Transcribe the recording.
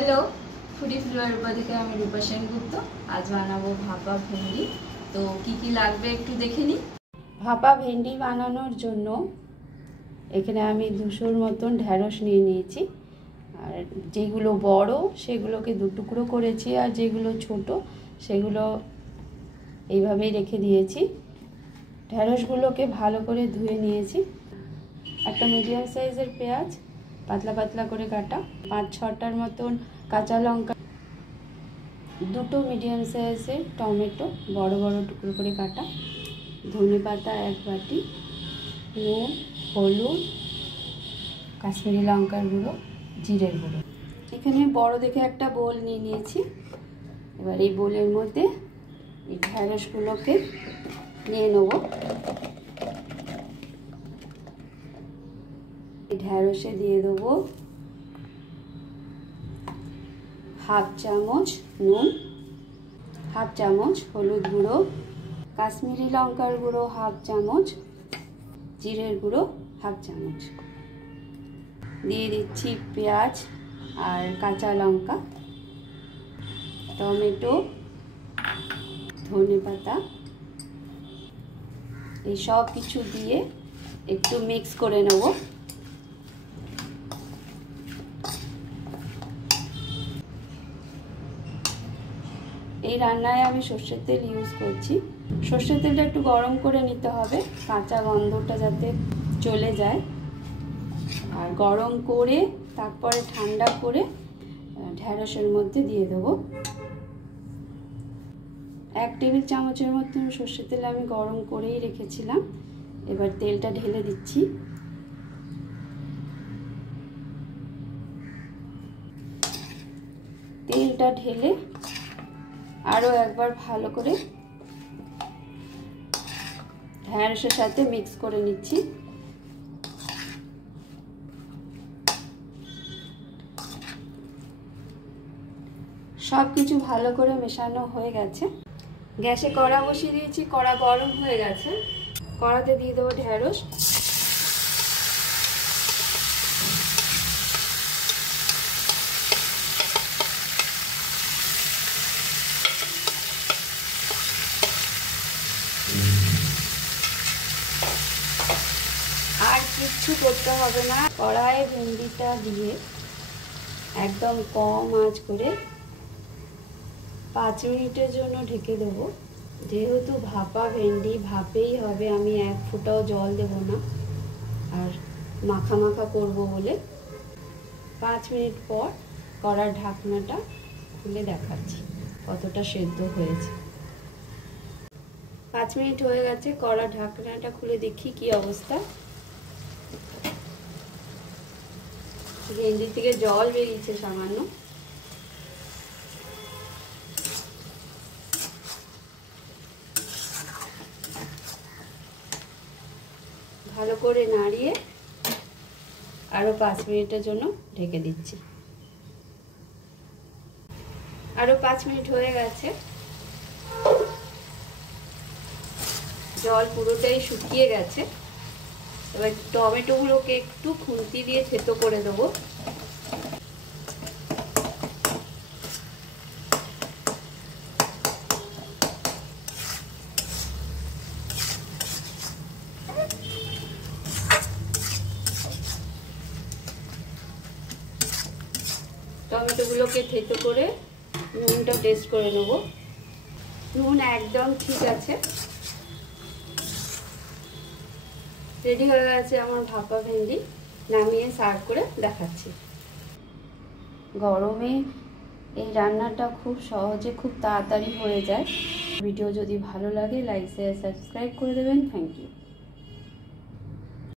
Hello foodie flavour रूपा থেকে আমি রূপা সেনগুপ্ত। আজ বানাবো ভাপা ভেন্ডি। তো কি লাগবে একটু দেখে নিই। ভাপা ভেন্ডি বানানোর জন্য এখানে আমি 200 মতন ঢেঁড়স নিয়ে নিয়েছি। আর যেগুলো বড় সেগুলোকে দু টুকরো করেছি, আর যেগুলো ছোট সেগুলো এইভাবেই রেখে দিয়েছি। ঢেঁড়সগুলোকে ভালো করে ধুয়ে নিয়েছি। একটা মিডিয়াম সাইজের পেঁয়াজ পাতলা পাতলা করে কাটা, 5-6টার মতন কাঁচা লঙ্কা, দুটো মিডিয়াম সাইজের টমেটো বড় বড় টুকরো করে কাটা, ধনে পাতা 1 বাটি, নুন, হলুদ, কাশ্মীরি লঙ্কার গুঁড়ো, জিরের গুঁড়ো। এখানে বড় দেখে একটা বোল নিয়ে নিয়েছি। এবার এই বোলের মধ্যে এই ঢেঁড়সগুলোকে নিয়ে নেব। ঢেঁড়সে দিয়ে দেবো 1/2 চামচ নুন, 1/2 চামচ হলুদ গুঁড়ো, কাশ্মীরি লঙ্কার গুঁড়ো 1/2 চামচ, জিরের গুঁড়ো 1/2 চামচ। দিয়ে দিচ্ছি পেঁয়াজ আর কাঁচা লঙ্কা, টমেটো, ধনে পাতা, এই সব কিছু দিয়ে একটু মিক্স করে নেব। এই রান্নায় আমি সর্ষের তেল ইউজ করছি। সর্ষের তেলটা একটু গরম করে নিতে হবে, কাঁচা গন্ধটা যাতে চলে যায়। আর গরম করে তারপরে ঠান্ডা করে ঢেঁড়সের মধ্যে দিয়ে দেবো। 1 টেবিল চামচের মতন সর্ষের তেল আমি গরম করেই রেখেছিলাম। এবার তেলটা ঢেলে দিচ্ছি। তেলটা ঢেলে আরও একবার ভালো করে ঢেঁড়সের সাথে মিক্স করে নিচ্ছি। সব কিছু ভালো করে মেশানো হয়ে গেছে। গ্যাসে কড়া বসিয়ে দিয়েছি, কড়া গরম হয়ে গেছে। কড়াতে দিয়ে দেবো ঢেঁড়স। আর কিচ্ছু করতে হবে না। কড়াইয়ে ভেন্ডিটা দিয়ে একদম কম আঁচ করে 5 মিনিটের জন্য ঢেকে দেবো। যেহেতু ভাপা ভেন্ডি ভাপেই হবে, আমি 1 ফোঁটাও জল দেব না, আর মাখা মাখা করব বলে। 5 মিনিট পর কড়ার ঢাকনাটা খুলে দেখাচ্ছি কতটা সেদ্ধ হয়েছে। 5 মিনিট হয়ে গেছে, কড়ার ঢাকনাটা খুলে দেখি কি অবস্থা। ভেন্ডি থেকে জল বেরিয়েছে সামান্য। ভালো করে নাড়িয়ে আরো 5 মিনিটের জন্য ঢেকে দিচ্ছি। আরো 5 মিনিট হয়ে গেছে, জল পুরোটাই শুকিয়ে গেছে। এবার টমেটোগুলোকে একটু খুন্তি দিয়ে থেতো করে দেবো। টমেটোগুলোকে থেতো করে নুনটা টেস্ট করে নেব। নুন একদম ঠিক আছে। রেডি হয়ে গেছে আমার ভাপা ভেন্ডি। নামিয়ে সার্ভ করে দেখাচ্ছি। গরমে এই রান্নাটা খুব সহজে খুব তাড়াতাড়ি হয়ে যায়। ভিডিও যদি ভালো লাগে লাইক শেয়ার সাবস্ক্রাইব করে দেবেন। Thank you.